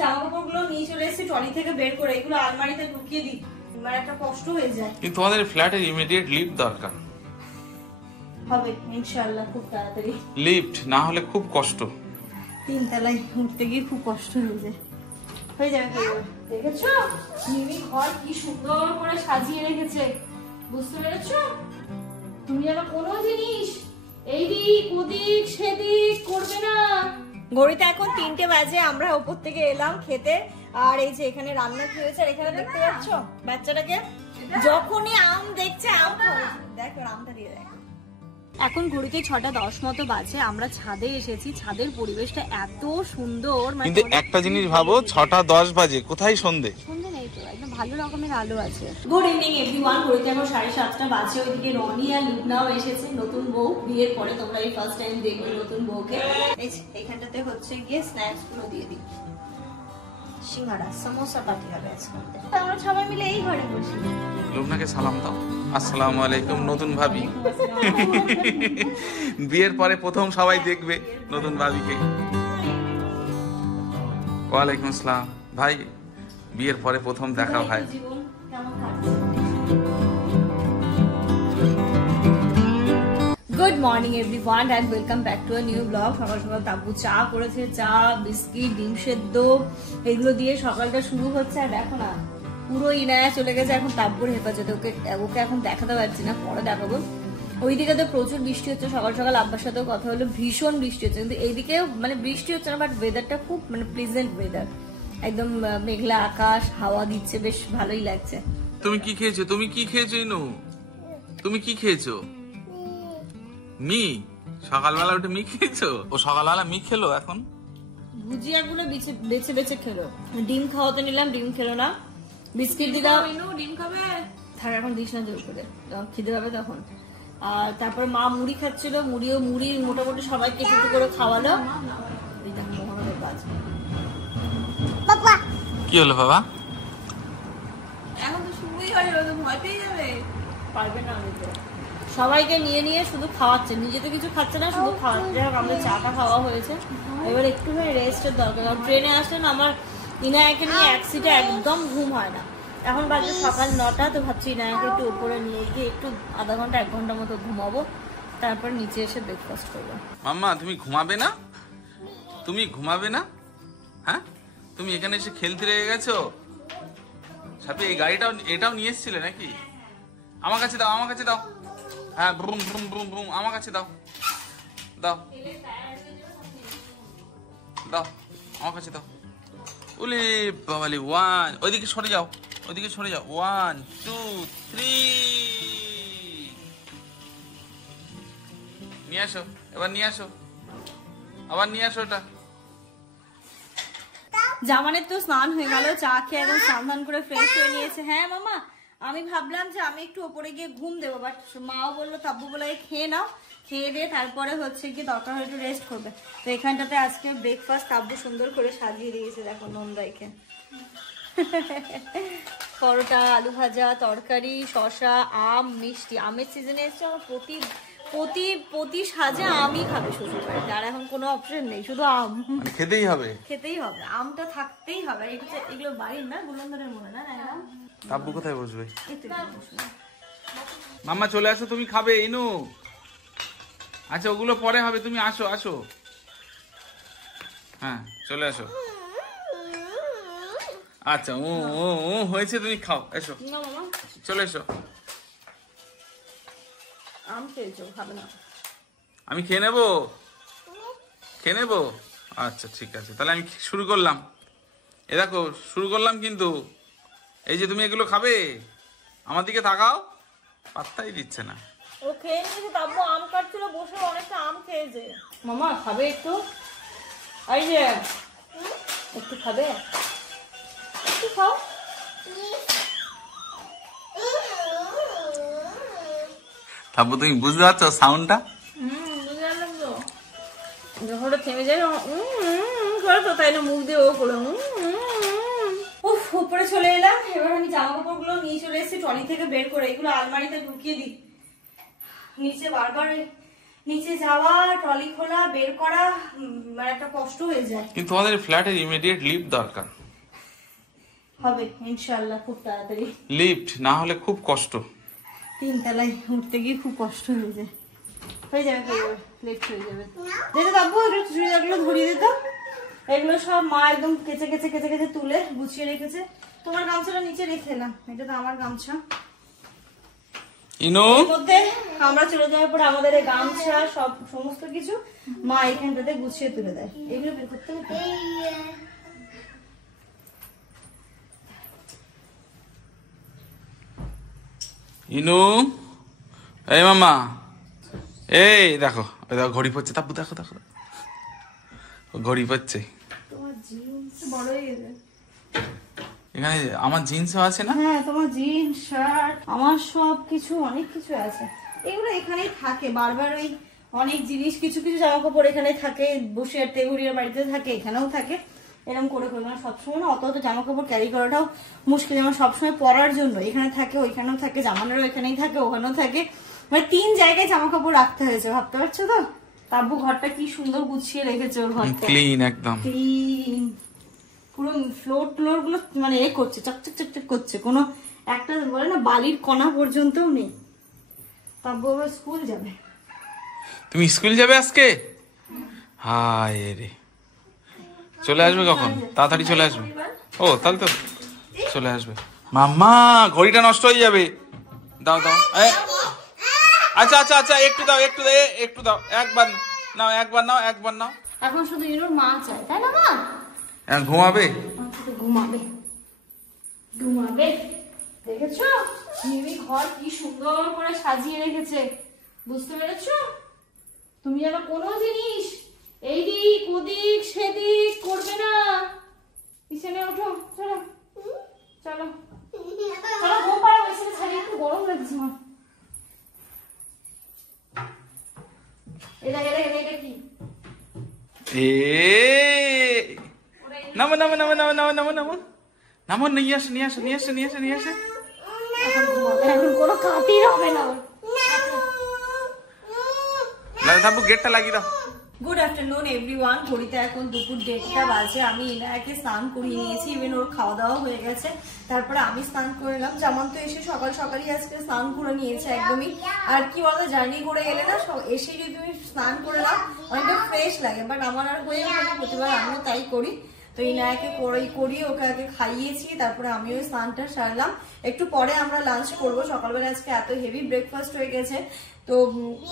জামা কাপড়গুলো নিয়ে চলে এসেছি ট্রলি থেকে বের করে, এগুলো আলমারিতে ঢুকিয়ে দিই, আমার একটা কষ্ট হয়ে যায়। কিন্তু তোমাদের ফ্ল্যাটের ইমিডিয়েট লিফট দরকার হবে ইনশাআল্লাহ খুব তাড়াতাড়ি। লিফট না হলে খুব কষ্ট, 3 তলায় উঠতে গিয়ে খুব কষ্ট হয়ে যায়। হয়ে যাবে। দেখেছো মিমি ঘর কি সুন্দর করে সাজিয়ে রেখেছে, বুঝতে পেরেছো? তুমি যেন কোনো জিনিস এইদিক ওদিক সেদিক করবে না। ঘড়িতে এখন 3টে বাজে, আমরা উপর থেকে এলাম খেতে। আর এই যে এখানে রান্না কি হয়েছে, আর এখানে দেখতে পাচ্ছ বাচ্চাটাকে যখনই আম দেখছে আম খাবে। দেখো আমটা দিয়ে দেখো। এখন ঘড়িতে 6:10 মতো বাজে, আমরা ছাদে এসেছি। ছাদের পরিবেশটা এত সুন্দর, কিন্তু একটা জিনিস ভাবো 6:10 বাজে, কোথায় সন্ধে? সন্ধে নেই তো, একদম ভালো রকমের আলো আছে। Good evening everyone. ঘড়িতে এখন 7:30 বাজে। ওইদিকে রনি আর লুবনাও এসেছে, নতুন বউ। বিয়ের পরে তোমরা এই ফার্স্ট টাইম দেখবে নতুন বউকে। এইখানটাতে হচ্ছে গিয়ে স্ন্যাক্স গুলো দিয়ে দিই, সিঙ্গাড়া সমোসা পাটি হবে আজকে। আমরা সবাই মিলে এই ঘরে বসি। লুবনাকে সালাম দাও। আসসালামু আলাইকুম নতুন ভাবি। বিয়ের পরে প্রথম সবাই দেখবে নতুন ভাবিকে। ওয়ালাইকুম আসসালাম ভাই, বিয়ের পরে প্রথম দেখা ভাই। Good morning everyone and welcome back to a new blog. সকাল সকাল তাব্বু চা করেছে, চা বিস্কিট ডিম সেদ্ধ এগুলো দিয়ে সকালটা শুরু হচ্ছে। আর দেখো না পুরো ইনায়া চলে গেছে এখন তাব্বুর হেফাজতে। ওকে এখন দেখাতে পারছি না, পরে দেখাবো। ওইদিকে তো প্রচুর বৃষ্টি হচ্ছে, সকাল সকাল আব্বার সাথেও কথা হলো, ভীষণ বৃষ্টি হচ্ছে। কিন্তু এইদিকেও মানে বৃষ্টি হচ্ছে না, বাট ওয়েদারটা খুব মানে প্লেজেন্ট ওয়েদার, একদম মেঘলা আকাশ, হাওয়া দিচ্ছে, বেশ ভালোই লাগছে। তুমি কি খেয়েছো? তুমি কি খেয়েছো ইনু? তুমি কি খেয়েছো? মি সকালবেলা উঠে মি খেয়েছো? ও সকালবেলা মি খেলো, এখন ভুজিয়া গুলো বেছে বেছে খেলো। ডিম খাওয়াতে নিলাম, ডিম খেলো না। বিস্কিট দিলাম, ডিম খাবে থাক, এখন দিস না জোর করে, খিদে হবে তখন। আর তারপরে মা মুড়ি খাচ্ছিল, মুড়ি মোটামুটি সবাইকে একটু করে খাওয়ালো। কি হলো বাবা? এখন তো শুরুই হয়ে যাবে, ভয় পেয়ে যাবে, পারবে না। সবাইকে নিয়ে নিয়ে শুধু খাওয়াচ্ছে, নিজে তো কিছু খাচ্ছে না, শুধু খাওয়াচ্ছে। আমাদের চাটা খাওয়া হয়েছে, এবার একটুখানি রেস্টের দরকার। কারণ ট্রেনে আসলে না আমার ইনায়াকে নিয়ে এক সিটে একদম ঘুম হয় না। এখন বাজে সকাল 9টা, তো ভাবছি ইনায়াকে একটু উপরে নিয়ে গিয়ে একটু আধা ঘন্টা 1 ঘন্টা মতো ঘুমাবো, তারপর নিচে এসে ব্রেকফাস্ট করবো। মাম্মা তুমি ঘুমাবে না? তুমি ঘুমাবে না? হ্যাঁ, তুমি এখানে এসে খেলতে লেগে গেছো। সাথে এই গাড়িটাও এটাও নিয়ে এসেছিলে নাকি? আমার কাছে দাও, আমার কাছে দাও। হ্যাঁ, ব্রুম ব্রুম ব্রুম ব্রুম, আমার কাছে দাও, দাও দাও, আমার কাছে দাও। ওলে বাবালি, 1, ওইদিকে সরে যাও, ওইদিকে সরে যাও। 1 2 3, নিয়ে আসো, এবার নিয়ে আসো, আবার নিয়ে আসো ওটা। জামানের তো স্নান হয়ে গেল, চা খেয়ে একদম স্নান করে ফ্রেশ হয়ে নিয়েছে। হ্যাঁ মামা, আমি ভাবলাম যে আমি একটু ওপরে গিয়ে ঘুম দেবো, বাট মাও বললো তাব্বু বলে খেয়ে নাও, খেয়ে দিয়ে তারপরে হচ্ছে কি দরকার হয় একটু রেস্ট করবে। তো এখানটাতে আজকে ব্রেকফাস্ট তাব্বু সুন্দর করে সাজিয়ে দিয়েছে, দেখো নন্দাইকে। পরোটা, আলু ভাজা, তরকারি, শসা, আম, মিষ্টি। আমের সিজনে এসছে, আমার প্রতি সাজে আমই খাবে শ্বশুর বাড়িতে, আর এখন কোনো অপশন নেই, শুধু আম খেতেই হবে, খেতেই হবে, আমটা থাকতেই হবে। এগুলো বাড়ির না, বুলন্দরের মনে না। তাব্বু কোথায় বসবে? মাম্মা চলে আসো, তুমি খাবে ইনু? আচ্ছা ওগুলো পরে হবে, তুমি আসো আসো। হ্যাঁ চলে আসো। আচ্ছা ও ও ও হয়েছে, তুমি খাও, এসো চলে এসো। আম খেয়েছো, খাবে না? আমি খেয়ে নেবো, খেয়ে নেবো। আচ্ছা ঠিক আছে, তাহলে আমি শুরু করলাম। এ দেখো শুরু করলাম, কিন্তু এই যে তুমি এগুলো খাবে, আমার দিকে তাকাও, পাত্তাই দিচ্ছে না। ও খেয়ে নিয়েছে, তাব্বু আম কাটছিল বসে, অনেকটা আম খেয়েছে। মামা খাবে একটু? এই যে একটু খাবে, একটু খাও। তাব্বু তুমি বুঝতে পারছো সাউন্ডটা? বুঝতে পারলাম তো, যখন ওটা থেমে যায় করে তো, তাই না মুখ দিয়ে ও করে। উপরে চলে এলাম, এবার আমি জামা কাপড় গুলো নিয়ে চলে এসেছি ট্রলি থেকে বের করে, এগুলো আলমারিতে ঢুকিয়ে দিই। নিচে বারবার নিচে যাওয়া, ট্রলি খোলা, বের করা মানে একটা কষ্ট হয়ে যায়। কিন্তু তোমাদের ফ্ল্যাটের ইমিডিয়েট লিফট দরকার। হবে ইনশাআল্লাহ খুব তাড়াতাড়ি। লিফট না হলে খুব কষ্ট। 3 তলায় উঠতে গিয়ে খুব কষ্ট হয়ে যায়। হয়ে যাবে লিফট হয়ে যাবে। দেখো বাবু এগুলো চুড়িদারগুলো ধরিয়ে দিত। এগুলো সব মা একদম কেচে কেচে কেচে কেচে তুলে গুছিয়ে রেখেছে। তোমার গামছাটা নিচে রেখে এলাম, এটা তো আমার গামছা। ইনো মধ্যে আমরা চলে যাওয়ার পরে আমাদের এই গামছা সব সমস্ত কিছু মা এখানটাতে গুছিয়ে তুলে দেয়। এগুলো বের করতে হবে। ইনু, এই মামা, এই দেখো ঘড়ি পড়ছে। তাব্বু দেখো দেখো ঘড়ি পড়ছে। তোমার জিন্স বড় হয়ে গেছে। এখানে আমার জিন্সও আছে না? হ্যাঁ তোমার জিন্স, শার্ট, আমার সব কিছু অনেক কিছু আছে। এগুলো এখানেই থাকে বারবার, ওই অনেক জিনিস কিছু কিছু জামা কাপড় এখানে থাকে, বসে আর টেগুরিয়ার বাড়িতে থাকে, এখানেও থাকে। এরকম করে করে মানে সবসময় না অত অত জামা কাপড় ক্যারি করাটাও মুশকিল। যেমন সবসময় পরার জন্য এখানে থাকে, ওইখানেও থাকে, জামানেরও এখানেই থাকে, ওখানেও থাকে, মানে 3 জায়গায় জামা কাপড় রাখতে হয়েছে। ভাবতে পারছো তো? তাব্বু ঘরটা কি সুন্দর গুছিয়ে রেখেছে, ওর ঘরটা ক্লিন, একদম ক্লিন। পুরো ফ্লোর টোর গুলো মানে এ করছে, চকচক চকচক করছে, কোনো একটা বলে না বালির কণা পর্যন্তও নেই। তাব্বু আবার স্কুল যাবে। তুমি স্কুল যাবে আজকে? হায় রে, চলে আসবে কখন? তাড়াতাড়ি চলে আসবে। ও তাহলে তো চলে আসবে। মাম্মা ঘড়িটা নষ্ট হয়ে যাবে, দাও দাও। আচ্ছা আচ্ছা আচ্ছা, একটু দাও একটু দাও একটু দাও। একবার নাও একবার নাও একবার নাও। এখন শুধু ইনুর মা চায়, তাই না মা? ঘুমাবে ঘুমাবে ঘুমাবে। দেখেছো মিমি ঘর কি সুন্দর করে সাজিয়ে রেখেছে, বুঝতে পেরেছো? তুমি যেন কোনো জিনিস এইদিক ওদিক সেদিক করবে না। বিছানে ওঠো, চলো চলো চলো, ঘুম পাড়া বিছানে ছাড়িয়ে, একটু গরম লাগছে মা। এটা এটা এটা কি? এ নামো নামো নামো নামো নামো নামো নামো নামো, নিয়ে আসো নিয়ে আসো নিয়ে আসো নিয়ে আসো নিয়ে আসো। এখন কোনো কাটির হবে না। তারপর গেটটা লাগিয়ে দাও। Good afternoon everyone. ঘড়িতে এখন দুপুর 1:30 বাজে। আমি ইনায়াকে স্নান করিয়ে নিয়েছি, ইভেন ওর খাওয়া দাওয়া হয়ে গেছে। তারপরে আমি স্নান করলাম। জামান তো এসে সকাল সকালই আজকে স্নান করে নিয়েছে একদমই। আর কি বলতো, জার্নি করে এলে না এসে যদি তুমি স্নান করে নাও অনেকটা ফ্রেশ লাগে, বাট আমার আর হয়ে ওঠে, প্রতিবার আমিও তাই করি। তো ইনায়াকে করিয়ে ওকে আগে খাইয়েছি, তারপরে আমিও স্নানটা সারলাম। একটু পরে আমরা লাঞ্চ করবো। সকালবেলা আজকে এত হেভি ব্রেকফাস্ট হয়ে গেছে, তো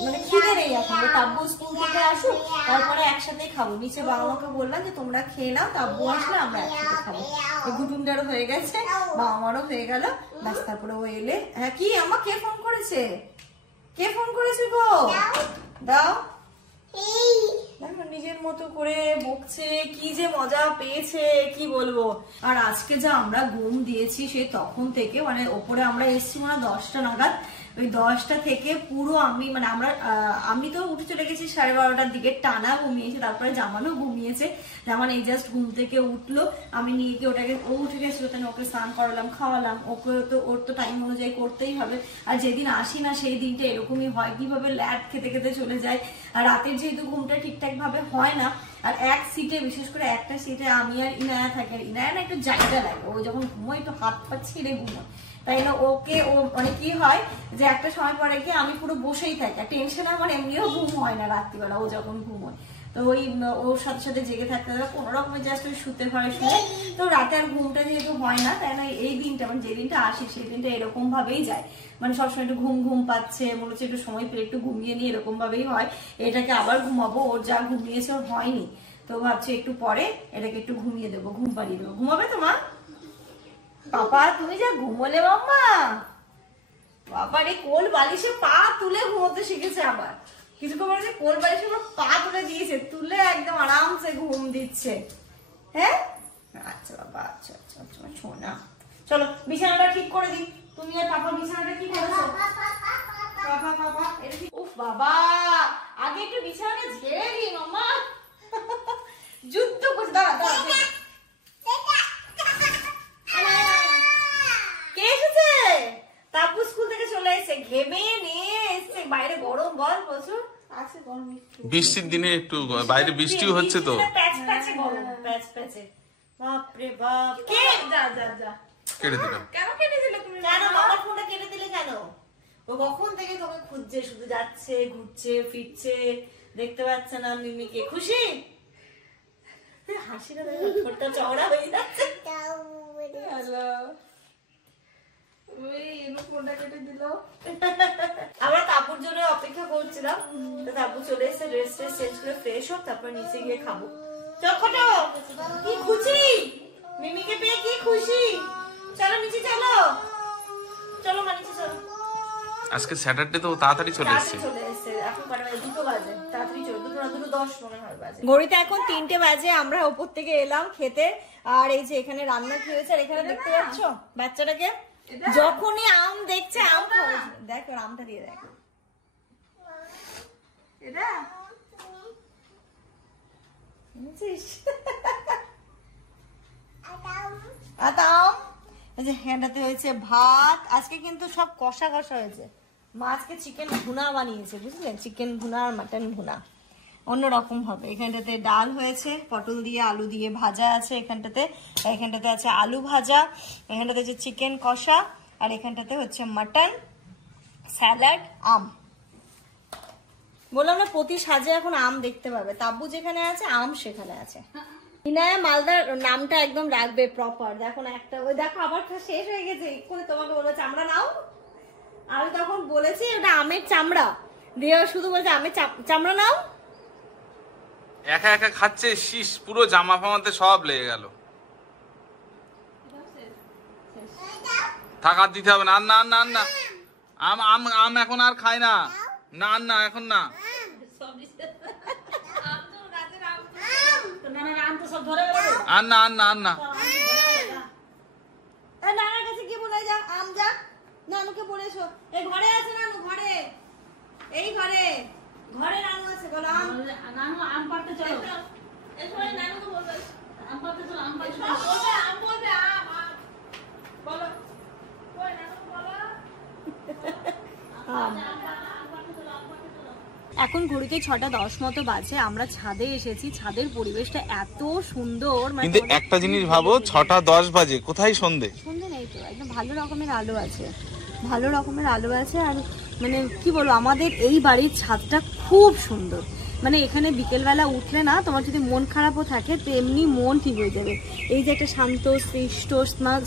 মানে খিদে নেই এখন। তাব্বু স্কুল থেকে আসুক, তারপরে একসাথে খাবো। নিচে বাবা মাকে বললাম যে তোমরা খেয়ে নাও, তাব্বু আসলে আমরা একসাথে খাবো। গুটুমটারও হয়ে গেছে, বাবা মারও হয়ে গেল, ব্যাস। তারপরে ও এলে, হ্যাঁ কি আমা কে ফোন করেছে? কে ফোন করেছে গো? দাও। দেখো নিজের মতো করে বকছে, কি যে মজা পেয়েছে কি বলবো। আর আজকে যা আমরা ঘুম দিয়েছি সে তখন থেকে, মানে ওপরে আমরা এসছি মানে 10টা নাগাদ। ওই 10টা থেকে পুরো আমি তো উঠে চলে গেছি 12:30টার দিকে, টানা ঘুমিয়েছি। তারপরে জামানও ঘুমিয়েছে। জামান এই জাস্ট ঘুম থেকে উঠলো, আমি নিয়ে গিয়ে ওটাকে, ও উঠে গেছিল, ওকে স্নান করালাম, খাওয়ালাম। ওকে তো ওর তো টাইম অনুযায়ী করতেই হবে। আর যেদিন আসি না সেই দিনটা এরকমই হয়, কিভাবে ল্যাট খেতে খেতে চলে যায়। আর রাতের যেহেতু ঘুমটা ঠিকঠাক ভাবে হয় না, আর এক সিটে, বিশেষ করে একটা সিটে আমি আর ইনায়া থাকি। আর ইনায়া না একটু জায়গা লাগে, ও যখন ঘুমোয় একটু হাত পা ছিঁড়ে ঘুমোয়, তাই না? ওকে ও মানে কি হয় যে একটা সময় পরে গিয়ে আমি পুরো বসেই থাকি, আর টেনশন আমার এমনিও ঘুম হয় না রাত্রিবেলা ও যখন ঘুমোয়। তো ওই ওর সাথে সাথে জেগে থাকতে হবে, কোনো রকমের জাস্ট ওই শুতে হয় শুয়ে। তো রাতে আর ঘুমটা যেহেতু হয় না, তাই না এই দিনটা মানে যে দিনটা আসি সেই দিনটা এরকম ভাবেই যায়। মানে সবসময় একটু ঘুম ঘুম পাচ্ছে, মনে হচ্ছে একটু সময় পেলে একটু ঘুমিয়ে নিই, এরকম ভাবেই হয়। এটাকে আবার ঘুমাবো, ওর যা ঘুমিয়েছে ওর হয়নি, তো ভাবছি একটু পরে এটাকে একটু ঘুমিয়ে দেবো, ঘুম পাড়িয়ে দেবো। ঘুমাবে তো মা? বাবা তুমি যা ঘুমোলে মাম্মা, বাবা রে কোল বালিশে পা তুলে ঘুমোতে শিখেছে। আবার কিছুক্ষণ পরে কোল বালিশে পা তুলে দিয়েছে, তুলে একদম আরামসে ঘুম দিচ্ছে। হ্যাঁ আচ্ছা বাবা, আচ্ছা আচ্ছা আচ্ছা শোনা। চলো বিছানাটা ঠিক করে দিই। তুমি আর পাপা বিছানাটা কি করেছো? উফ বাবা, আগে একটু বিছানাটা ঝেড়ে দিই মাম্মা। যুদ্ধ করছে, দাঁড়া দাঁড়া। কে এসেছে? তাব্বু স্কুল থেকে চলে এসেছে, ঘেমে নিয়ে এসছে। বাইরে গরম বল প্রচুর আছে। বৃষ্টির দিনে একটু বাইরে বৃষ্টিও হচ্ছে তো। প্যাচ প্যাচে গরম, প্যাচ প্যাচে। বাপ রে বাপ, কে যা যা যা কেটে দিল কেন কেটে দিলে তুমি? কেন মামার ফোনটা কেটে দিলে কেন? ও কখন থেকে তোকে খুঁজছে, শুধু যাচ্ছে ঘুরছে ফিরছে, দেখতে পাচ্ছে না মিমিকে। খুশি? হাসিটা দেখো, ঠোঁটটা চওড়া হয়ে যাচ্ছে। হ্যালো, ওই এনু ফোনটা কেটে দিল। আমরা তাপুর জন্য অপেক্ষা করছিলাম, তো তাপু চলে এসে ড্রেস চেঞ্জ করে ফ্রেশ হোক, তারপর নিচে গিয়ে খাবো। চখটো কি খুশি, মিমিকে পেয়ে কি খুশি। চলো নিচে চলো, চলো মা নিচে চলো। আজকে স্যাটারডে তো তাড়াতাড়ি চলে এসেছে। চলে এসেছে, এখন কটা বাজে? 2 বাজে। তাড়াতাড়ি চলো, 2:10 মনে হয় বাজে। ঘড়িতে এখন 3টে বাজে। আমরা উপর থেকে এলাম খেতে, আর এই যে এখানে রান্না কি হয়েছে, আর এখানে দেখতে পাচ্ছ বাচ্চাটাকে যখনই আম দেখছে আম খাওয়া। দেখো আমটা দিয়ে দেখো, এটা বুঝছিস? আতাম এই যে এখানটাতে হয়েছে ভাত। আজকে কিন্তু সব কষা কষা হয়েছে। মা আজকে চিকেন ভুনা বানিয়েছে, বুঝলেন? চিকেন ভুনা আর মাটন ভুনা অন্যরকম হবে। এখানটাতে ডাল হয়েছে, পটল দিয়ে আলু দিয়ে ভাজা আছে এখানটাতে, এখানটাতে আছে আলু ভাজা, এখানটাতে আছে চিকেন কষা, আর এখানটাতে হচ্ছে মাটন, স্যালাড, আম। বললাম না প্রতি সাজে এখন আম দেখতে পাবে। তাব্বু যেখানে আছে আম সেখানে আছে। ইনায়া মালদার নামটা একদম রাখবে প্রপার। দেখো না একটা, ওই দেখো আবার শেষ হয়ে গেছে। এক্ষুনি তোমাকে বলবো চামড়া নাও, আমি তখন বলেছি ওটা আমের চামড়া দিয়ে, শুধু বলছে আমের চামড়া নাও। একা একা খাচ্ছে, শীষ পুরো জামা ফামাতে সব লেগে গেল। থাক আর দিতে হবে না, না না না, আম আম আম এখন আর খায় না, না না এখন না। আর না আর না আর না, নানার কাছে কি বলে যা আম যা, নানুকে বলে এসো। এই ঘরে আছে নানু, ঘরে, এই ঘরে ঘরে নানু আছে। বলো আম, নানু আম পাড়তে চলো। এসো নানুকে বলবে আম পাড়তে চলো, আম পাড়তে চলো। আম বলবে আম আম বলো, কই নানুকে বলো আম। এখন ঘড়িতে 6:10 মতো বাজে। আমরা ছাদে এসেছি, ছাদের পরিবেশটা এত সুন্দর। কিন্তু একটা জিনিস ভাবো, 6:10 বাজে, কোথায় সন্ধে? সন্ধে নেই তো, একদম ভালো রকমের আলো আছে, ভালো রকমের আলো আছে। আর মানে কি বলবো, আমাদের এই বাড়ির ছাদটা খুব সুন্দর। মানে এখানে বিকেলবেলা উঠলে না, তোমার যদি মন খারাপও থাকে তেমনি মন ঠিক হয়ে যাবে। এই যে একটা শান্ত সৃষ্ট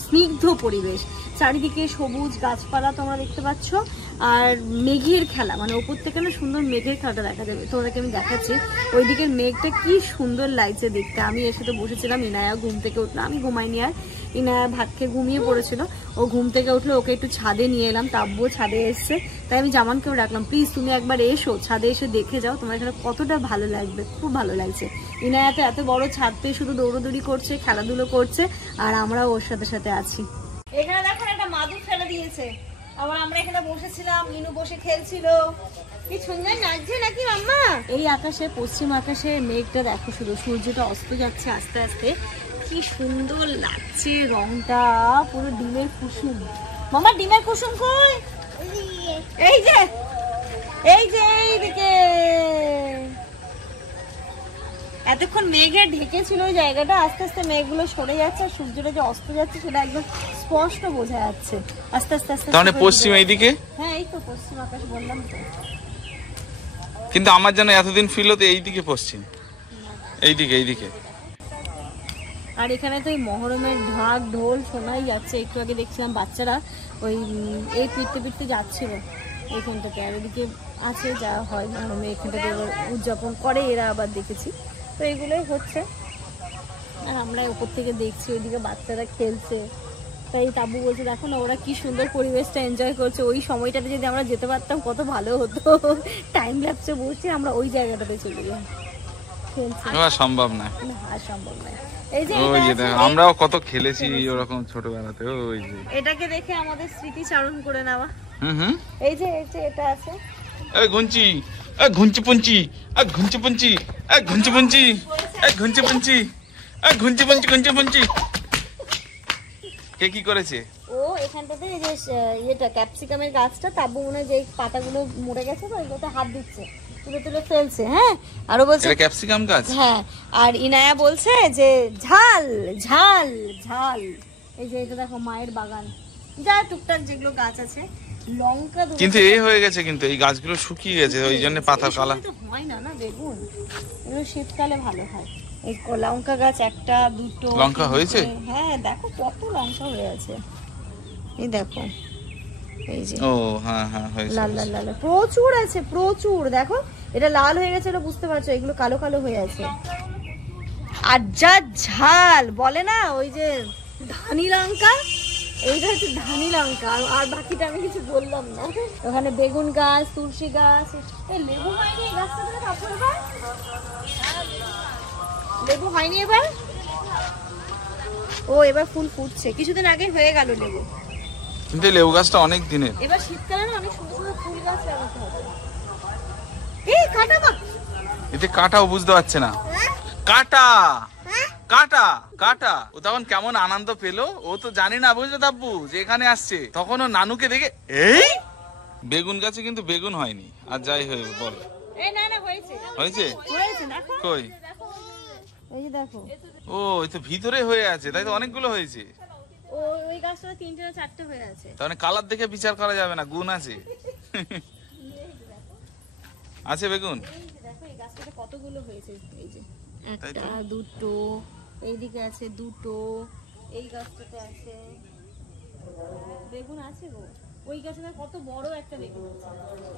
স্নিগ্ধ পরিবেশ, চারিদিকে সবুজ গাছপালা তোমরা দেখতে পাচ্ছ, আর মেঘের খেলা, মানে ওপর থেকে না সুন্দর মেঘের খেলাটা দেখা যাবে। তোমাদেরকে আমি দেখাচ্ছি, ওই দিকের মেঘটা কি সুন্দর লাগছে দেখতে। আমি এসে তো বসেছিলাম, ইনায়া ঘুম থেকে উঠলো, আমি ঘুমাইনি আর। ইনায়া ভাত খেয়ে ঘুমিয়ে পড়েছিল, ও ঘুম থেকে উঠলো, ওকে একটু ছাদে নিয়ে এলাম। তাব্বুও ছাদে এসছে, তাই আমি জামানকেও ডাকলাম, প্লিজ তুমি একবার এসো, ছাদে এসে দেখে যাও, তোমার এখানে কতটা ভালো লাগবে। খুব ভালো লাগছে। ইনায়া তো এত বড় ছাদ পেয়ে শুধু দৌড়োদৌড়ি করছে, খেলাধুলো করছে, আর আমরাও ওর সাথে সাথে আছি। এখানে দেখো একটা মাদুর ফেলে দিয়েছে, আবার আমরা এখানে বসেছিলাম, মিনু বসে খেলছিল। কি সুন্দর লাগছে নাকি মাম্মা? এই আকাশে, পশ্চিম আকাশে মেঘটা দেখো, শুধু সূর্যটা অস্ত যাচ্ছে আস্তে আস্তে, কি সুন্দর লাগছে রংটা, পুরো ডিমের কুসুম। মামা ডিমের কুসুম কই? এই যে এই যে এইদিকে। এতক্ষণ মেঘে ঢেকে ছিল ওই জায়গাটা, আস্তে আস্তে মেঘগুলো সরে যাচ্ছে, আর সূর্যটা যে অস্ত যাচ্ছে সেটা একদম স্পষ্ট বোঝা যাচ্ছে আস্তে আস্তে আস্তে। তাহলে পশ্চিম এইদিকে? হ্যাঁ এই তো পশ্চিম আকাশ বললাম তো। কিন্তু আমার যেন এতদিন ফিল হতো এইদিকে পশ্চিম, এইদিকে এইদিকে। আর এখানে তো এই মহরমের ঢাক ঢোল শোনাই যাচ্ছে। একটু আগে দেখছিলাম বাচ্চারা ওই এই পিটতে পিটতে যাচ্ছিল এখানটাতে, আর এদিকে আছে যা হয় মহরমে এখানটাতে উদযাপন করে এরা, আবার দেখেছি। তো এগুলোই হচ্ছে, আর আমরা উপর থেকে দেখছি ওইদিকে বাচ্চারা খেলছে। তাই তাবু বলছে দেখো না ওরা কি সুন্দর পরিবেশটা এনজয় করছে, ওই সময়টাতে যদি আমরা যেতে পারতাম কত ভালো হতো। টাইম লাগছে বলছি, আমরা ওই জায়গাটাতে চলে যাই, খেলছে। সম্ভব না, আর সম্ভব নয়। এই যে ওই যে আমরাও কত খেলেছি ওরকম ছোটবেলাতে। ওই যে এটাকে দেখে আমাদের স্মৃতিচারণ করে নেওয়া। হুম, এই যে এটা আছে, এই ঘুঞ্চি, এই ঘুঞ্চি পুঞ্চি, এই ঘুঞ্চি পুঞ্চি, এই ঘুঞ্চি পুঞ্চি, এই ঘুঞ্চি পুঞ্চি, এই ঘুঞ্চি পুঞ্চি, ঘুঞ্চি পুঞ্চি। কে কি করেছে? ও এখানটাতে এই যে এটা ক্যাপসিকামের গাছটা, তাবু মনে হয় যে পাতাগুলো মরে গেছে তো এগুলোতে হাত দিচ্ছে, তুলে তুলে ফেলছে। হ্যাঁ, আরো বলছে এটা ক্যাপসিকাম গাছ। হ্যাঁ, আর ইনায়া বলছে যে ঝাল ঝাল ঝাল। এই যে এটা দেখো মায়ের বাগান, যা টুকটাক যেগুলো গাছ আছে। লঙ্কা কিন্তু এই হয়ে গেছে, কিন্তু এই গাছগুলো শুকিয়ে গেছে, ওই জন্য পাতা কালা। হয় না না বেগুন, এগুলো শীতকালে ভালো হয়। এই লঙ্কা গাছ একটা দুটো লঙ্কা হয়েছে। হ্যাঁ দেখো কত লঙ্কা হয়ে আছে, এই দেখো এই যে। ও হ্যাঁ হ্যাঁ হয়েছে। লাল লাল লাল প্রচুর আছে, প্রচুর। দেখো এটা লাল হয়ে গেছে, এটা বুঝতে পারছো, এগুলো কালো কালো হয়ে আছে। আর যা ঝাল বলে না, ওই যে ধানি লঙ্কা, এইটা হচ্ছে ধানি লঙ্কা। আর বাকিটা আমি কিছু বললাম না। ওখানে বেগুন গাছ, তুলসী গাছ, এই লেবু হয়নি এই গাছটা থেকে কাপড় এবার, লেবু হয়নি এবার। ও এবার ফুল ফুটছে, কিছুদিন আগে হয়ে গেল লেবু। কিন্তু এই লেবু গাছটা অনেক দিনের। এবার শীতকালে না অনেক সুন্দর সুন্দর ফুল গাছ লাগাতে হবে। এই কাটা মা, এতে কাটাও বুঝতে পারছে না। কাটা কাটা কাটা। ও তখন কেমন আনন্দ পেলো, ও তো জানি না বুঝলো দাব্বু যে এখানে আসছে। তখন ও নানুকে দেখে এই বেগুন গাছে কিন্তু বেগুন হয়নি। আর যাই হয়ে বল, এই না না হয়েছে হয়েছে হয়েছে দেখো, কই? এই যে দেখো। ও এই তো ভিতরে হয়ে আছে, তাই তো অনেকগুলো হয়েছে। ও ওই গাছটা 3টে না 4টে হয়ে আছে। তার মানে কালার দেখে বিচার করা যাবে না, গুণ আছে। আছে বেগুন। এই যে দেখো এই গাছটাতে কতগুলো হয়েছে, এই যে তাই তো। একটা দুটো, এইদিকে আছে দুটো, এই গাছটাতে আছে বেগুন আছে গো। ওই গাছটা কত বড় একটা বেগুন আছে।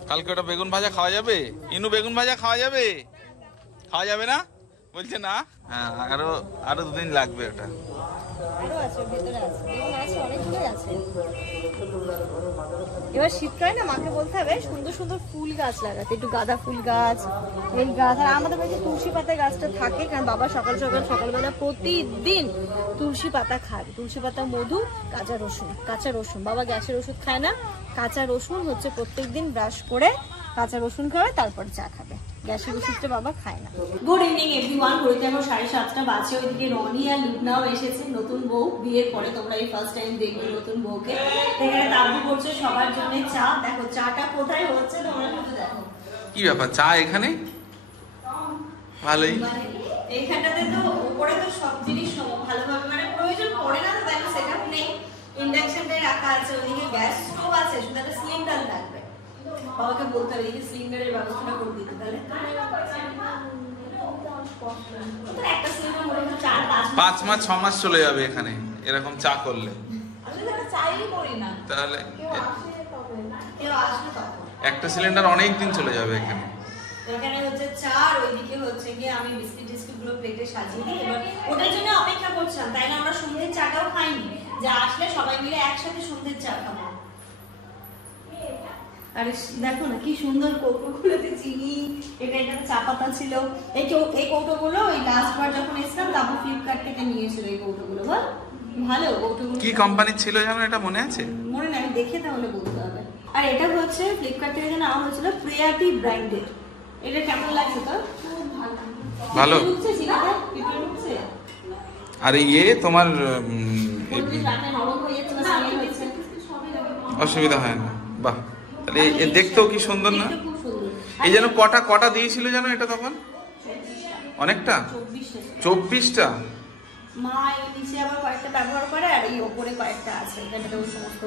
কালকে ওটা বেগুন ভাজা খাওয়া যাবে? ইনু বেগুন ভাজা খাওয়া যাবে? খাওয়া যাবে না বলছে না। হ্যাঁ আরো আরো 2 দিন লাগবে ওটা। আরো আছে ভেতরে আছে বেগুন আছে, অনেকগুলোই আছে। এবার শীতকালে না মাকে বলতে হবে সুন্দর সুন্দর ফুল গাছ লাগাতে, একটু গাঁদা ফুল গাছ, এই গাছ। আর আমাদের বাড়িতে তুলসী পাতা গাছটা থাকে, কারণ বাবা সকাল সকাল সকালবেলা প্রতিদিন তুলসী পাতা খায়। তুলসী পাতা, মধু, কাঁচা রসুন। কাঁচা রসুন, বাবা গ্যাসের ওষুধ খায় না, কাঁচা রসুন হচ্ছে প্রত্যেকদিন ব্রাশ করে কাঁচা রসুন খাবে, তারপর চা খাবে। গ্যাসের ওষুধটা বাবা খায় না। Good evening everyone. ঘড়িতে এখন 7:30 বাজে। ওইদিকে রনি আর লুবনাও এসেছে, নতুন বউ। বিয়ের পরে তোমরা এই ফার্স্ট টাইম দেখবে নতুন বউকে। এখানে তাবু করছে সবার জন্য চা। দেখো চাটা কোথায় হচ্ছে তোমরা শুধু দেখো। কি ব্যাপার, চা এখানে? ভালোই। এইখানটাতে তো উপরে তো সব জিনিস ভালোভাবে মানে প্রয়োজন পড়ে না, তো দেখো সেটআপ নেই। ইন্ডাকশনটাই রাখা আছে, ওইদিকে গ্যাস স্টোভ আছে, শুধু একটা সিলিন্ডার লাগবে। বাবাকে বলতে হবে এই সিলিন্ডারের ব্যবস্থা করে দিতে, তাহলে একটা সিলিন্ডার মোটামুটি 4-5 5 মাস 6 মাস চলে যাবে এখানে এরকম চা করলে। আমি তো চাই করি না, তাহলে কেউ আসবে তখন। একটা সিলিন্ডার অনেক দিন চলে যাবে এখানে। এখানে হচ্ছে চা, আর ওইদিকে হচ্ছে গিয়ে আমি বিস্কিট টিস্কিট গুলো প্লেটে সাজিয়ে দিই। এবার ওটার জন্য অপেক্ষা করছিলাম, তাই না আমরা সন্ধ্যের চাটাও খাইনি, যে আসলে সবাই মিলে একসাথে সন্ধ্যের চা খাবো। আরে দেখো না কি সুন্দর কৌটোগুলোতে চিনি, এটা চা পাতা ছিল। এই কৌটোগুলো ওই লাস্ট বার যখন এসেছিলাম তারপর ফ্লিপকার্ট থেকে নিয়েছিল এই কৌটোগুলো। বল ভালো কৌটোগুলো। কি কোম্পানি ছিল জানো, এটা মনে আছে? মনে নাই, আমি দেখে তাহলে বলতে হবে। আর এটা হচ্ছে ফ্লিপকার্ট থেকে নেওয়া হয়েছিল, প্রিয়াতি ব্র্যান্ডের। এটা কেমন লাগছে তোর? খুব ভালো। ভালো লুকছে চিনিটা, পিপে লুকছে। আর ইয়ে তোমার রান্না নরম হয়ে যাচ্ছে না, স্মেল হচ্ছে, অসুবিধা হয় না। বাহ, তাহলে এ দেখতেও কি সুন্দর না? খুব সুন্দর। এই যেন কটা দিয়েছিল জানো এটা তখন? অনেকটা, 24টা। মা এই নিচে আবার কয়েকটা ব্যবহার করে, আর এই ওপরে কয়েকটা আছে। এখানটাতে ওই সমস্ত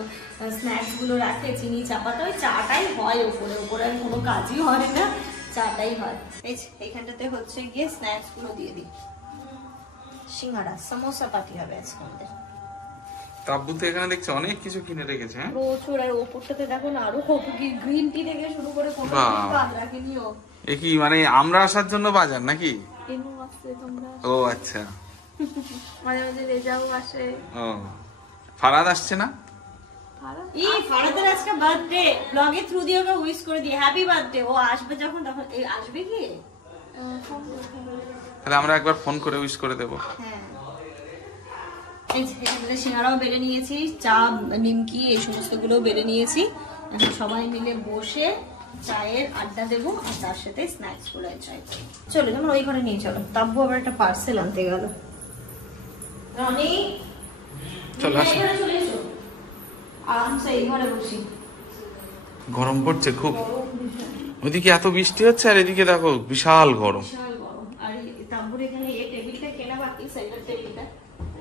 স্ন্যাক্স গুলো রাখে, চিনি, চাপাতা। ওই চাটাই হয় ওপরে আর কোনো কাজই হয় না, চাটাই হয়। এই এইখানটাতে হচ্ছে গিয়ে স্ন্যাক্স গুলো দিয়ে দিই। সিঙ্গাড়া, সমোসা পাটি হবে আজকে আমাদের। তাব্বু তো এখানে দেখছি অনেক কিছু কিনে রেখেছে। হ্যাঁ প্রচুর। আর ওপরটাতে দেখো না আরো কত কি, গ্রিন টি থেকে শুরু করে কত বাহ। রাখিনি। এ কি মানে আমরা আসার জন্য বাজার নাকি? ও আচ্ছা, মাঝে মাঝে রেজাও আসে। ও ফারাদ আসছে না? ফারাদের আজকে বার্থডে, ব্লগের থ্রু দিয়ে ওকে উইশ করে দিয়ে হ্যাপি বার্থডে। ও আসবে যখন তখন আসবে কি, তাহলে আমরা একবার ফোন করে উইশ করে দেবো। হ্যাঁ। এই যে সিঙ্গারাও বেড়ে নিয়েছি, চা, নিমকি, এই সমস্ত গুলো বেড়ে নিয়েছি। এখন সবাই মিলে বসে চায়ের আড্ডা দেবো, আর তার সাথে স্ন্যাক্স গুলো এনজয় করবো। চলো যেমন ওই ঘরে নিয়ে চলো। তাব্বু আবার একটা পার্সেল আনতে গেল। রনি চল আসো। চলে এসো, আরামসে এই ঘরে বসি। গরম পড়ছে খুব। ওইদিকে এত বৃষ্টি হচ্ছে আর এদিকে দেখো বিশাল গরম। বিশাল গরম। আর এই তাম্বুর এখানে এই টেবিলটা কেনা বাকি, সাইডের টেবিলটা।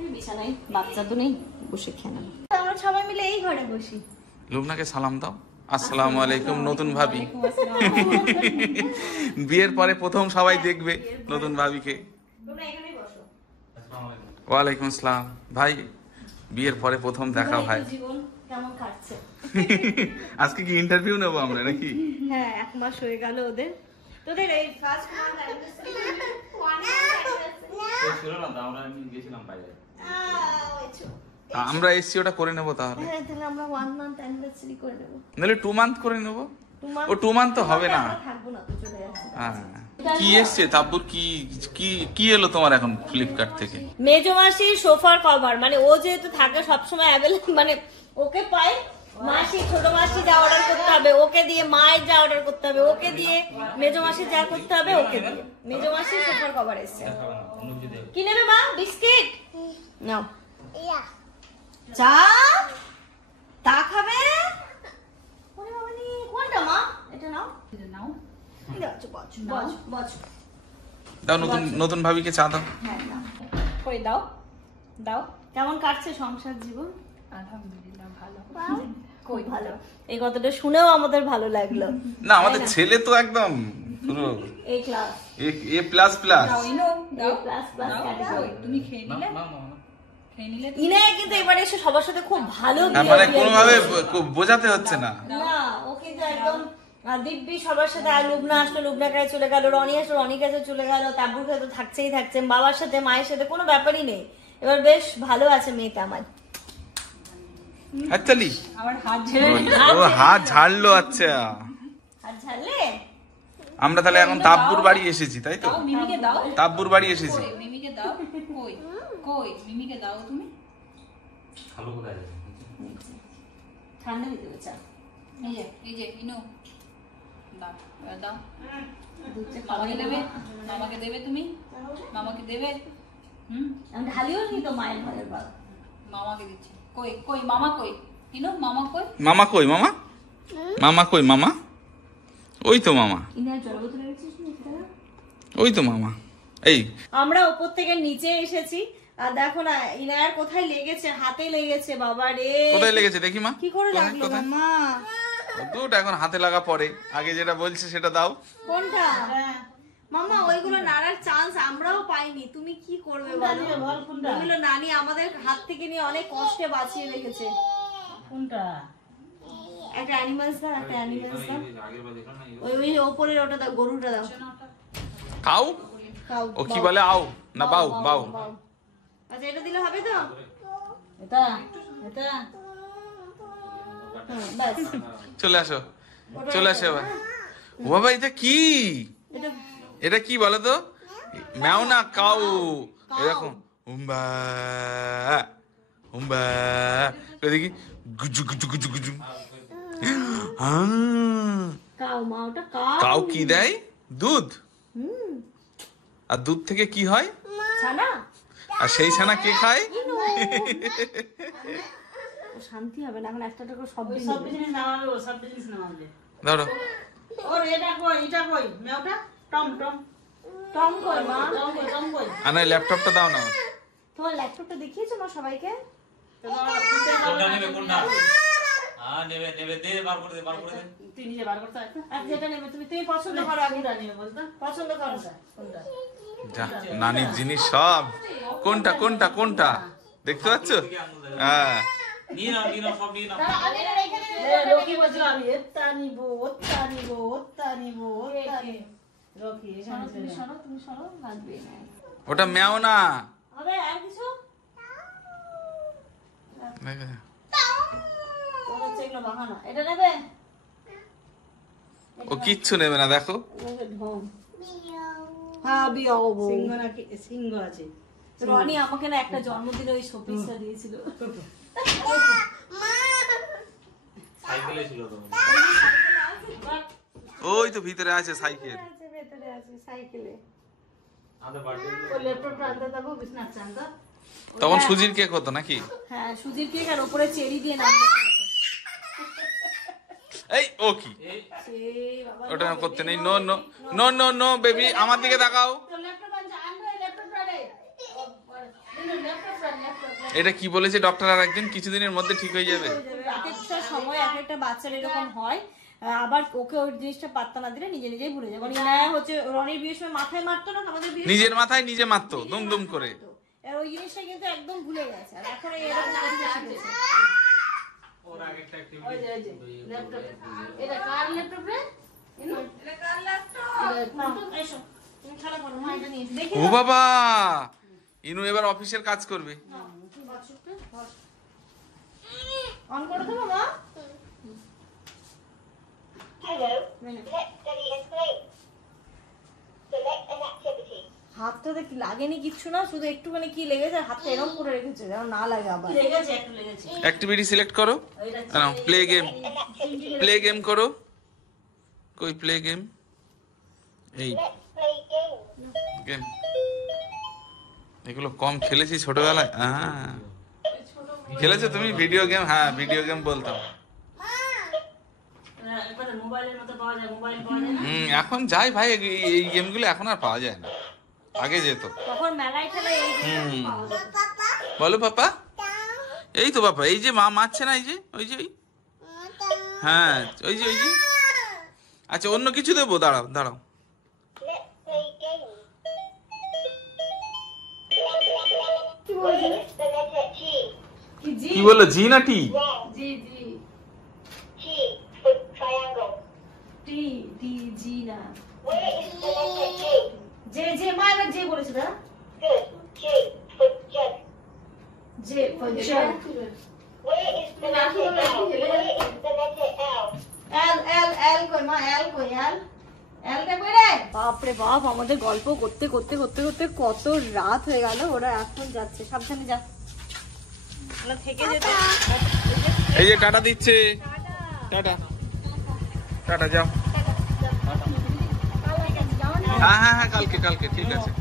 এই বিছানায় বাচ্চা তো নেই, বসে খেয়ে নেব। আমরা সবাই মিলে এই ঘরে বসি। লুবনাকে সালাম দাও। আসসালামু আলাইকুম নতুন ভাবি। বিয়ের পরে প্রথম সবাই দেখবে নতুন ভাবিকে। তোমরা এখানেই বসো। ওয়ালাইকুম আসসালাম ভাই, বিয়ের পরে প্রথম দেখা ভাই। জীবন কেমন কাটছে? আজকে কি ইন্টারভিউ নেবো আমরা নাকি? হ্যাঁ, 1 মাস হয়ে গেল ওদের। তোদের এই ফার্স্ট মান্থ অ্যানিভার্সারি আমরা এসছি ওটা করে নেবো তাহলে। হ্যাঁ, তাহলে আমরা 1 মান্থ অ্যানিভার্সারি করে নেব। নাহলে 2 মান্থ করে নেবো। 2 মান্থ ও 2 মান্থ তো হবে না। থাকবো না তো, চলে যাচ্ছি। হ্যাঁ। কি এসছে তাব্বুর? কি কি কি এলো তোমার এখন ফ্লিপকার্ট থেকে? মেজো মাসির সোফার কভার, মানে ও যেহেতু থাকে সবসময় অ্যাভেলেবল, মানে ওকে পাই মাসি, ছোট মাসি যা অর্ডার করতে হবে ওকে দিয়ে, মায়ের যা অর্ডার করতে হবে ওকে দিয়ে, মেজো মাসি যা করতে হবে ওকে দিয়ে। মেজো মাসির সোফার কভার এসছে। কি নেবে মা? বিস্কিট নাও। চা তা খাবে? ওরে বাবা নি, কোনটা মা? এটা নাও। নাও। এই আচ্ছা, বচ বচ বচ। দাও নতুন নতুন ভাবিকে চা দাও। হ্যাঁ নাও। কই দাও দাও। কেমন কাটছে সংসার জীবন? আলহামদুলিল্লাহ ভালো। খুব ভালো। এই কথাটা শুনেও আমাদের ভালো লাগলো। না আমাদের ছেলে তো একদম পুরো এই ক্লাস এ প্লাস প্লাস। দাও ইনো দাও। প্লাস প্লাস দাও, ক্যাটাগরি। তুমি খেয়ে নিলে? খেয়ে নিলে তো? ইনে কিন্তু এবারে এসে সবার সাথে খুব ভালো হ্যাঁ, মানে behavior কোনোভাবে করেছে। বোঝাতে হচ্ছে না। না, ও কিন্তু একদম দিব্যি সবার সাথে। আর লুবনা আসলো, লুবনার কাছে চলে গেল, রনি আসলো, রনির কাছে চলে গেল, তাব্বুর কাছে তো থাকছেই থাকছে, বাবার সাথে মায়ের সাথে কোনো ব্যাপারই নেই। এবার বেশ ভালো আছে মেয়েটা আমার। অ্যাকচুয়ালি আমার হাত ঝেড়ে ও হাত ঝাড়লো। আচ্ছা আর ঝালে আমরা তাহলে এখন তাব্বুর বাড়ি এসেছি তাই তো? দাও, মিমিকে দাও। তাব্বুর বাড়ি এসেছি। কই মিমিকে দাও। কই কই মিমিকে দাও তুমি। ঠান্ডা দিতে হবে চা। এই যে ইনো দাও। এবার দাও। দুধটা মামাকে দেবে? মামাকে দেবে তুমি? মামাকে দেবে? আমি ঢালিও নি তো মায়ের ঘরের বাবা। মামাকে দিচ্ছি। কই কই মামা কই? ইনো মামা কই? মামা কই? মামা মামা কই? মামা ওই তো মামা, ইনার জল বোতল রেখেছিস না এখানে? ওই তো মামা। এই আমরা উপর থেকে নিচে এসেছি আর দেখো না ইনার কোথায় লেগেছে, হাতে লেগেছে। বাবা রে, কোথায় লেগেছে দেখি মা? কি করে কোথায়, লাগলো কোথায়? মামা? দুটো এখন হাতে লাগা পরে, আগে যেটা বলছে সেটা দাও। কোনটা মামা? ওইগুলো নাড়ার চান্স আমরাও পাইনি। তুমি কি করবে বলো? ওইগুলো নানি আমাদের হাত থেকে নিয়ে অনেক কষ্টে বাঁচিয়ে রেখেছে। কোনটা? একটা অ্যানিমালস দাও, একটা অ্যানিমালস দাও। ওই ওই ওপরের ওটা দাও, গরুটা দাও। খাও। খাও। ও কি বলে? আও না বাউ? বাউ। আচ্ছা এটা দিলে হবে তো? এটা এটা ব্যাস। চলে আসো, চলে আসো এবার। ও বাবা এটা কি? এটা এটা কি বলো তো? ম্যাও না কাউ। এরকম উম্বা উম্বা দেখি গুজু গুজু গুজু গুজু। কাউ মা, ওটা কাউ। কাউ কি দেয়? দুধ। আর দুধ থেকে কি হয়? ছানা। আর সেই ছানা কে খায়? ও শান্তি হবে না এখন, একটা করে সব দিন সব জিনিস নামাবে, ও সব জিনিস নামাবে। ধরো ওর এটা কই মেওটা? টম টম টম কই মা? টম কই? আর না ল্যাপটপটা দাও না। তোমার ল্যাপটপটা দেখিয়েছো মা সবাইকে? কোনটা নেবে কোনটা? নেবে নেবে দে, বার করে দে, বার করে দে। তুই নিজে বার করতে পারছিস? আর যেটা নেবে তুমি, তুমি পছন্দ করো আগে। কোনটা নিয়ে বলতো? পছন্দ করো। কোনটা? যা নানির জিনিস সব। কোনটা কোনটা কোনটা দেখতে পাচ্ছ? হ্যাঁ নিয়ে নাও সব নিয়ে নাও। রকি বলছিল আমি ওত্তা নিবো ওত্তা নিবো ওত্তা নিবো ওত্তা নিবো। রকি এখানে তুমি সরো, তুমি সরো, লাগবে না। ওটা ম্যাও না। হবে আর কিছু? ওর হচ্ছে এগুলো বাহানা। এটা নেবে? ও কিচ্ছু নেবে না দেখো। ঢং। হ্যাঁ বিয়াও বউ। সিংহ নাকি? সিংহ আছে। রনি আমাকে না একটা জন্মদিনে ওই শোপিসটা দিয়েছিল। সাইকেলে ছিল তো। ওই তো ভিতরে আছে সাইকেল। ভেতরে আছে সাইকেলে। আমাদের বাড়িতে ও ল্যাপটপটা আনতে যাবো বিছনার চাঙ্গা। তখন সুজির কেক হতো নাকি? হ্যাঁ সুজির কেক আর উপরে চেরি দিয়ে নামবে। এই ও কি এই ওটা করতে নেই। No no no no no baby, আমার দিকে তাকাও। এটা কি বলেছে ডক্টর? আর একদিন কিছুদিনের মধ্যে ঠিক হয়ে যাবে। এক একটা সময় এক একটা বাচ্চার এরকম হয়, আবার ওকে ওই জিনিসটা পাত্তা না দিলে নিজে নিজেই ভুলে যাবে। ইনায়া হচ্ছে রনির বিয়ের সময় মাথায় মারতো না, আমাদের বিয়ের নিজের মাথায় নিজে মারতো দুম দুম করে। আর ওই জিনিসটা কিন্তু একদম ভুলে গেছে, আর এখন এই এরকম করতে শিখেছে। ওর আগে একটা activity ওই যে ল্যাপটপ, এটা কার ল্যাপটপ রে? এটা কার ল্যাপটপ? না, এসো তুমি খেলা করো, মা এটা নিয়ে এসো। দেখি ও বাবা, ইনু এবার অফিসের কাজ করবে। অন করে দেবো মা। Hello, let's study and play. Select an activity. হাতটা দেখি লাগেনি কিচ্ছু না, শুধু একটুখানি কি লেগেছে, হাতটা এরকম করে রেখেছে যেন না লাগে আবার। লেগেছে, একটু লেগেছে। অ্যাক্টিভিটি সিলেক্ট করো, প্লে গেম, প্লে গেম করো। কই প্লে গেম? এই Let's play games. গেম এগুলো কম খেলেছি ছোটবেলায়। খেলেছো তুমি ভিডিও গেম? হ্যাঁ ভিডিও গেম বলতাম। এবারে মোবাইলের মতো পাওয়া যায়, মোবাইল পাওয়া যায় না? এখন যাই ভাই, এই গেমগুলো এখন আর পাওয়া যায় না, আগে যেত। তখন মেলায় ঠেলায় এই হুম। বলো পাপা। এই তো বাবা, এই যে মা মারছে না, এই যে ওই যে হ্যাঁ ওই যে আচ্ছা অন্য কিছু দেবো, দাঁড়াও দাঁড়াও। Let's play games. কি বলছে? Where is the letter G? কি বললো, জি না টি? Wrong. G G G for triangle. টি টি জি না, Where is the letter J? J J মা এবার জে বলেছে না? Good. J for jug. J পঞ্চাশ। Where is the letter L? Where is the letter L? এল এল এল কই মা, এল কই, এল এলটা কই রে? বাপরে বাপ, আমাদের গল্প করতে করতে করতে করতে কত রাত হয়ে গেল। ওরা এখন যাচ্ছে, সাবধানে যা, ওরা থেকে যেতে। এই যে টাটা দিচ্ছে, টাটা টাটা যাও। হ্যাঁ হ্যাঁ হ্যাঁ, কালকে কালকে ঠিক আছে।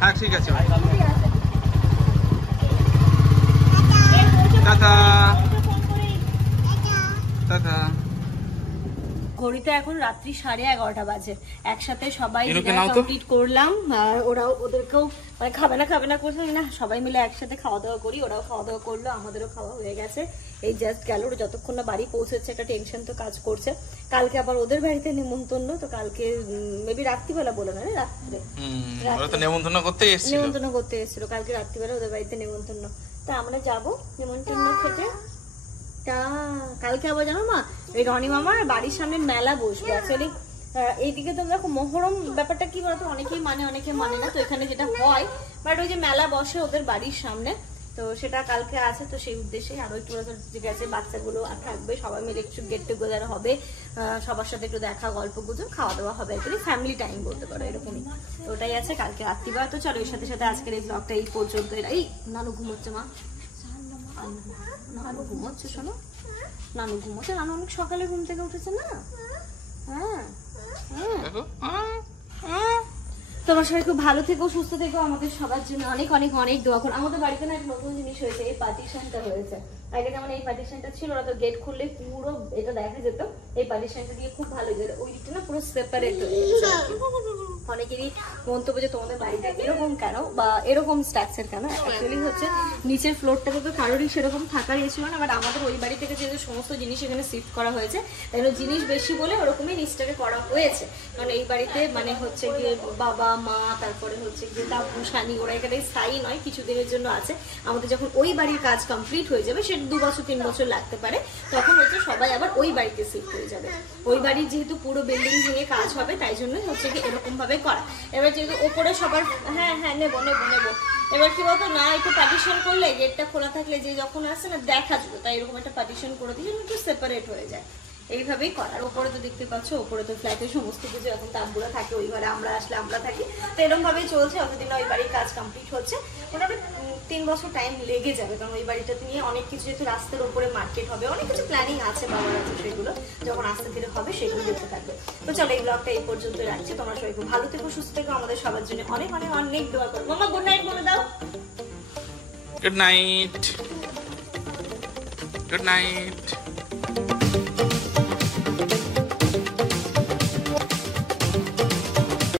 হ্যাঁ ঠিক আছে ভাই, টাটা টাটা। ঘড়িতে এখন রাত্রি 11:30 বাজে। একসাথে সবাই ইনুকে নাও তো। কমপ্লিট করলাম, আর ওদেরকেও মানে খাবে না করছে না, সবাই মিলে একসাথে খাওয়া দাওয়া করি। ওরাও খাওয়া দাওয়া করলো, আমাদেরও খাওয়া হয়ে গেছে। এই জাস্ট গেল, ওরা যতক্ষণ না বাড়ি পৌঁছেছে একটা টেনশন তো কাজ করছে। কালকে আবার ওদের বাড়িতে নিমন্ত্রণ, তো কালকে মেবি রাত্রিবেলা বলে না, রাত্রে ওরা তো নেমন্তন্ন করতে এসেছিল। নিমন্ত্রণ করতে এসেছিল কালকে রাত্রিবেলা ওদের বাড়িতে নিমন্ত্রণ। তা আমরা যাবো নিমন্ত্রণ খেতে। তা কালকে আবার জানো মা, ওই রনি মামার বাড়ির সামনে মেলা বসবে। অ্যাকচুয়ালি এইদিকে তো দেখো মহরম ব্যাপারটা কি বলতো, অনেকেই মানে অনেকে মানে না, তো এখানে যেটা হয় বাট ওই যে মেলা বসে ওদের বাড়ির সামনে, তো সেটা কালকে আছে। তো সেই উদ্দেশ্যে আরো একটু ঠিক আছে, বাচ্চাগুলো থাকবে, সবাই মিলে একটু গেট টুগেদার হবে, সবার সাথে একটু দেখা, গল্প গুজব, খাওয়া দাওয়া হবে, একটু ফ্যামিলি টাইম বলতে পারো এরকমই। তো ওটাই আছে কালকে রাত্রিবার। তো চলো এর সাথে সাথে আজকের এই ব্লগটা এই পর্যন্ত। এই নানু ঘুমোচ্ছে মা, নানু ঘুমোচ্ছে, শোনো নানু ঘুমোচ্ছে, নানু অনেক সকালে ঘুম থেকে উঠেছে না। হ্যাঁ তোমার সবাই খুব ভালো থেকো, সুস্থ থেকো, আমাদের সবার জন্য অনেক অনেক অনেক দোয়া করো। আমাদের বাড়িতে না একটা নতুন জিনিস হয়েছে, এই পার্টিশনটা হয়েছে। আগে যেমন এই পার্টিশনটা ছিল, ওরা তো গেট খুললে পুরো এটা দেখা যেত, এই পার্টিশনটা দিয়ে খুব ভালো যেত, ওই দিকটা না পুরো সেপারেট হয়ে গেছে। অনেকেরই মন্তব্য যে তোমাদের বাড়িতে এরকম কেন বা এরকম স্ট্রাকচার কেন, অ্যাকচুয়ালি হচ্ছে নিচের ফ্লোরটাতে তো কারোরই সেরকম থাকার ইয়ে ছিল না, বাট আমাদের ওই বাড়ি থেকে যেহেতু সমস্ত জিনিস এখানে শিফট করা হয়েছে, তাই জিনিস বেশি বলে ওরকমই নিচটাকে করা হয়েছে। কারণ এই বাড়িতে মানে হচ্ছে গিয়ে বাবা মা, তারপরে হচ্ছে গিয়ে দাবু সানি, ওরা এখানে স্থায়ী নয়, কিছুদিনের জন্য আছে। আমাদের যখন ওই বাড়ির কাজ কমপ্লিট হয়ে যাবে, সেটা 2 বছর 3 বছর লাগতে পারে, তখন হচ্ছে সবাই আবার ওই বাড়িতে শিফট হয়ে যাবে। ওই বাড়ির যেহেতু পুরো বিল্ডিং ভেঙে কাজ হবে, তাই জন্য হচ্ছে কি এরকম ভাবে করা। এবার যেহেতু ওপরে সবার হ্যাঁ হ্যাঁ নেবো নেবো নেবো, এবার কি বলতো না, একটু পার্টিশন করলে গেটটা খোলা থাকলে যে যখন আসে না দেখা যাবে, তাই এরকম একটা পার্টিশন করে দিয়ে একটু সেপারেট হয়ে যায়, এইভাবেই করার। ওপরে তো দেখতে পাচ্ছ, ওপরে তো ফ্ল্যাটের সমস্ত কিছু এখন তাবুরা থাকে, ওই ঘরে আমরা আসলে আমরা থাকি, তো এরকম ভাবেই চলছে। অতদিন ওই বাড়ির কাজ কমপ্লিট হচ্ছে, মোটামুটি 3 বছর টাইম লেগে যাবে, কারণ ওই বাড়িটাতে নিয়ে অনেক কিছু, যেহেতু রাস্তার উপরে মার্কেট হবে, অনেক কিছু প্ল্যানিং আছে বাবার আছে, সেগুলো যখন আস্তে ধীরে হবে সেগুলো দেখতে থাকবে। তো চলো এই ব্লগটা এই পর্যন্ত রাখছি। তোমরা সবাই খুব ভালো থেকো, সুস্থ থেকো, আমাদের সবার জন্য অনেক অনেক অনেক দোয়া করো। মামা গুড নাইট বলে দাও। Good night, good night.